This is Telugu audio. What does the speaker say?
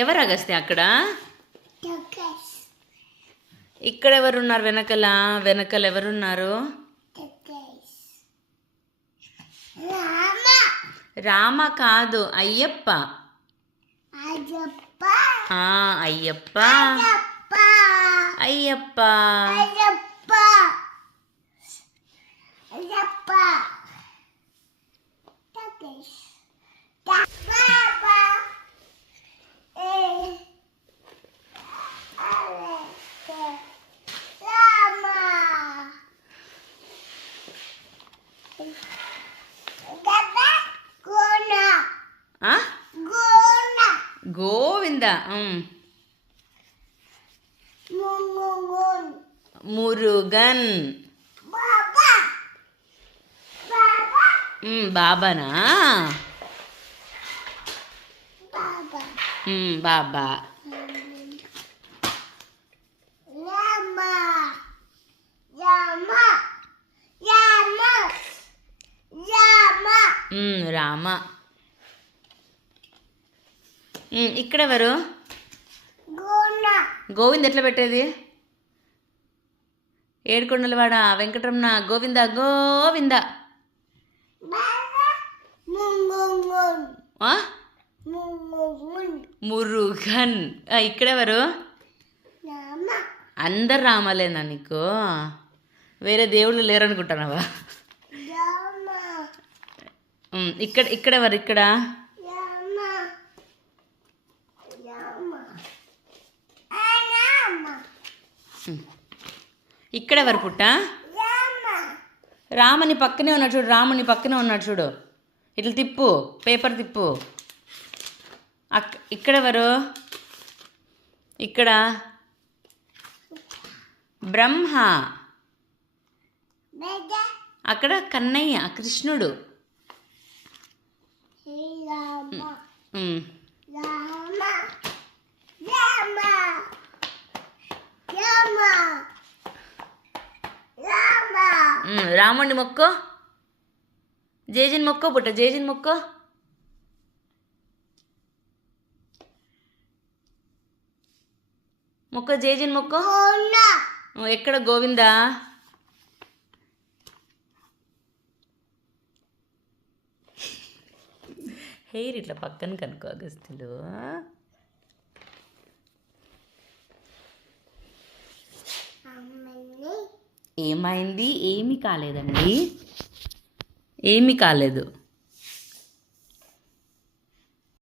ఎవరు అగస్త్య అక్కడ? ఇక్కడ ఎవరున్నారు? వెనకల వెనకల ఎవరున్నారు? రామ కాదు, అయ్యప్ప. అయ్యప్ప అయ్యప్ప. గోవింద. మురుగన్. బాబానా? బాబా. రామ. ఇక్కడ ఎవరు? గోవింద్ ఎట్లా పెట్టేది? ఏడుకొండలవాడ వెంకటరమణ గోవింద గోవింద. మురుగన్. ఇక్కడెవరు? అందరు రామాలేనా నీకు? వేరే దేవుళ్ళు లేరనుకుంటున్నావా? ఇక్కడెవరు? ఇక్కడ ఇక్కడెవరు పుట్ట? రామని పక్కనే ఉన్నాడు చూడు. రాముని పక్కనే ఉన్నాడు చూడు. ఇట్లా తిప్పు, పేపర్ తిప్పు. ఇక్కడెవరు? ఇక్కడ బ్రహ్మ. అక్కడ కన్నయ్య కృష్ణుడు. రాముడిని మొక్కో. జేజిన్ మొక్కో పుట్ట. జేజిన్ మొక్కో. మొక్కో జేజిన్ మొక్కో. ఎక్కడ గోవిందా? హెయిర్ ఇట్లా పక్కన కనుకో అగస్తులు. ఏమైంది? ఏమీ కాలేదండి, ఏమీ కాలేదు.